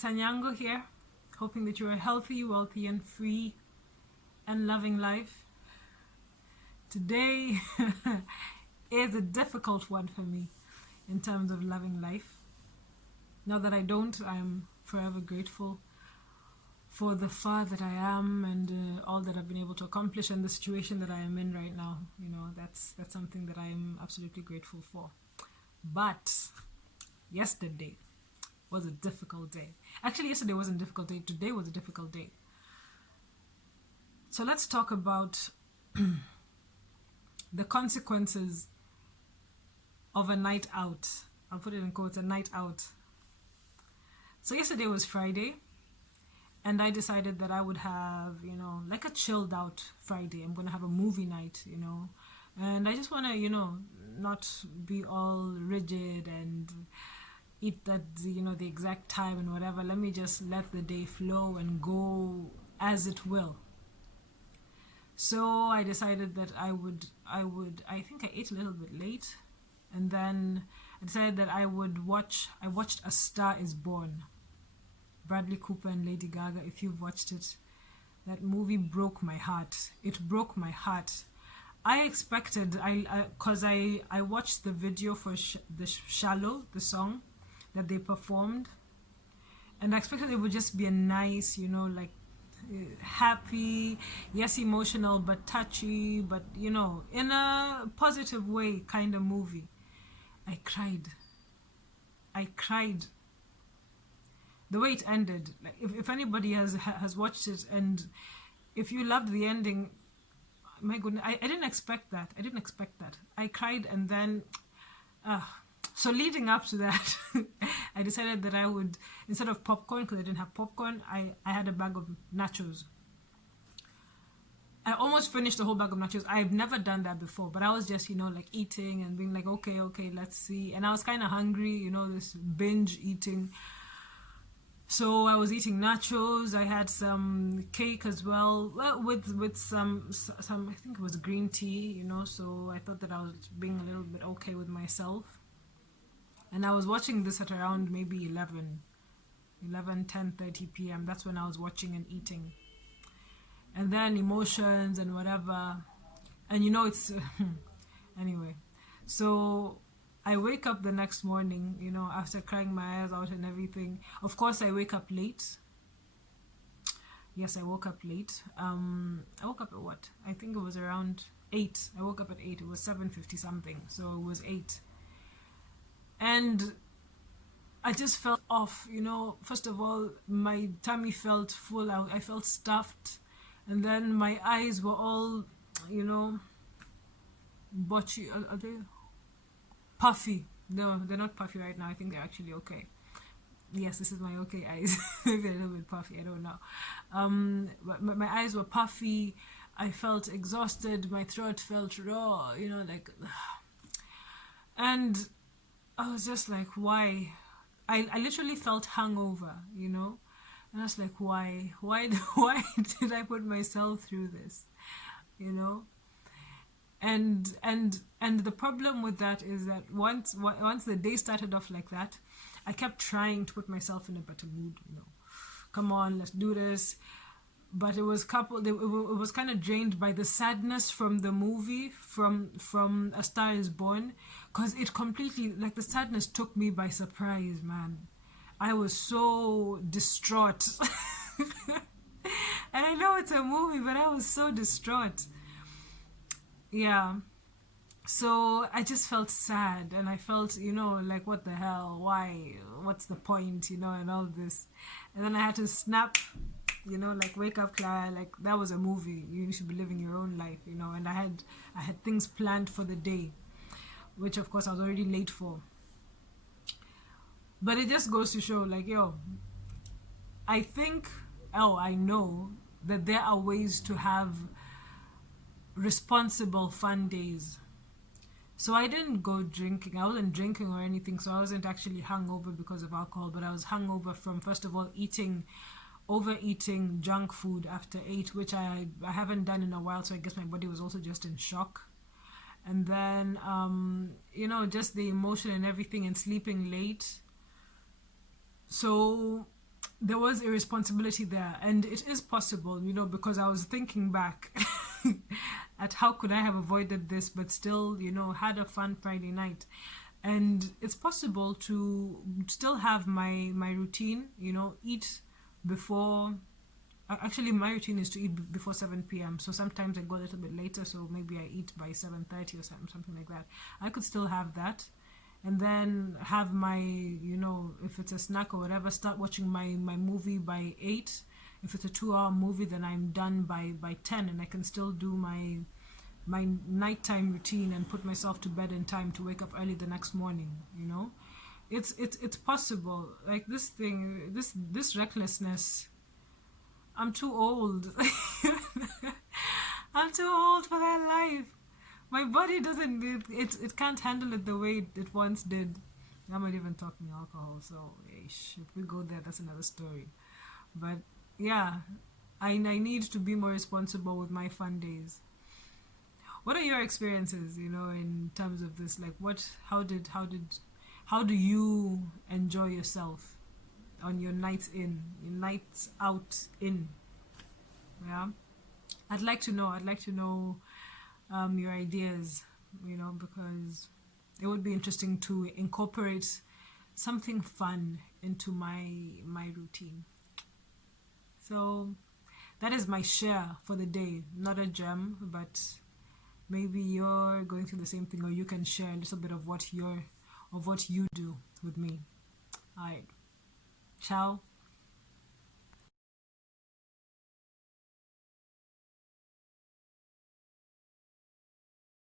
it's Anyango here, hoping that you are healthy, wealthy, and free and loving life. Today is a difficult one for me in terms of loving life. Not that I don't, I'm forever grateful for the far that I am and all that I've been able to accomplish and the situation that I am in right now. You know, that's something that I'm absolutely grateful for. But yesterday was a difficult day. Actually, yesterday wasn't a difficult day. Today was a difficult day. So let's talk about the consequences of a night out. I'll put it in quotes, a night out. So yesterday was Friday, and I decided that I would have, like a chilled out Friday. I'm going to have a movie night, and I just want to, not be all rigid and eat at the exact time and whatever. Let me just let the day flow and go as it will. So I decided that I think I ate a little bit late, and then I decided that I watched A Star Is Born, Bradley Cooper and Lady Gaga. If you've watched it, that movie broke my heart. It broke my heart. I expected, because I watched the video for the Shallow, the song that they performed, and I expected it would just be a nice, happy, yes, emotional, but touchy, but in a positive way kind of movie. I cried. The way it ended, like if anybody has watched it, and if you loved the ending, my goodness, I didn't expect that. I cried, and then so leading up to that, I decided that I would, instead of popcorn, because I didn't have popcorn, I had a bag of nachos. I almost finished the whole bag of nachos. I've never done that before, but I was just, eating and being like, okay, let's see. And I was kind of hungry, this binge eating. So I was eating nachos. I had some cake as well, with some I think it was green tea, so I thought that I was being a little bit okay with myself. And I was watching this at around maybe 10:30 p.m. That's when I was watching and eating. And then emotions and whatever. And it's... anyway. So I wake up the next morning, after crying my eyes out and everything. Of course, I wake up late. Yes, I woke up late. I woke up at what? I think it was around 8. I woke up at 8. It was 7:50 something. So it was 8. And I just felt off, First of all, my tummy felt full. I felt stuffed. And then my eyes were all, botchy. Are they puffy? No, they're not puffy right now. I think they're actually okay. Yes, this is my okay eyes. Maybe a little bit puffy, I don't know. But my eyes were puffy. I felt exhausted. My throat felt raw, and I was just like, why? I literally felt hungover, And I was like, why did I put myself through this, And the problem with that is that once the day started off like that, I kept trying to put myself in a better mood, Come on, let's do this. But it was kind of drained by the sadness from the movie, from A Star Is Born, because it completely, the sadness took me by surprise, man. I was so distraught. And I know it's a movie, but I was so distraught. Yeah. So I just felt sad, and I felt, what the hell, why, what's the point, and all this. And then I had to snap, wake up, Clara, that was a movie. You should be living your own life, and I had things planned for the day, which of course I was already late for. But it just goes to show, I know that there are ways to have responsible fun days. So I didn't go drinking. I wasn't drinking or anything, so I wasn't actually hungover because of alcohol, but I was hungover from, first of all, overeating junk food after 8, which I haven't done in a while, so I guess my body was also just in shock. And then, just the emotion and everything, and sleeping late. So there was irresponsibility there, and it is possible, you know, because I was thinking back at how could I have avoided this but still, you know, had a fun Friday night. And it's possible to still have my routine, you know, eat before. Actually, my routine is to eat before 7 p.m. So sometimes I go a little bit later, so maybe I eat by 7:30 or something like that. I could still have that, and then have my, you know, if it's a snack or whatever, start watching my movie by 8. If it's a 2-hour movie, then I'm done by 10, and I can still do my nighttime routine and put myself to bed in time to wake up early the next morning, you know. It's possible. Like this recklessness, I'm too old. I'm too old for that life. My body doesn't, it can't handle it the way it once did. I'm not even talking alcohol, so if we go there, that's another story. But yeah, I need to be more responsible with my fun days. What are your experiences, you know, in terms of this? Like, how do you enjoy yourself on your nights in, your nights out in? Yeah, I'd like to know. Your ideas, you know, because it would be interesting to incorporate something fun into my routine. So that is my share for the day. Not a gem, but maybe you're going through the same thing, or you can share a little bit of what you do with me. All right, ciao.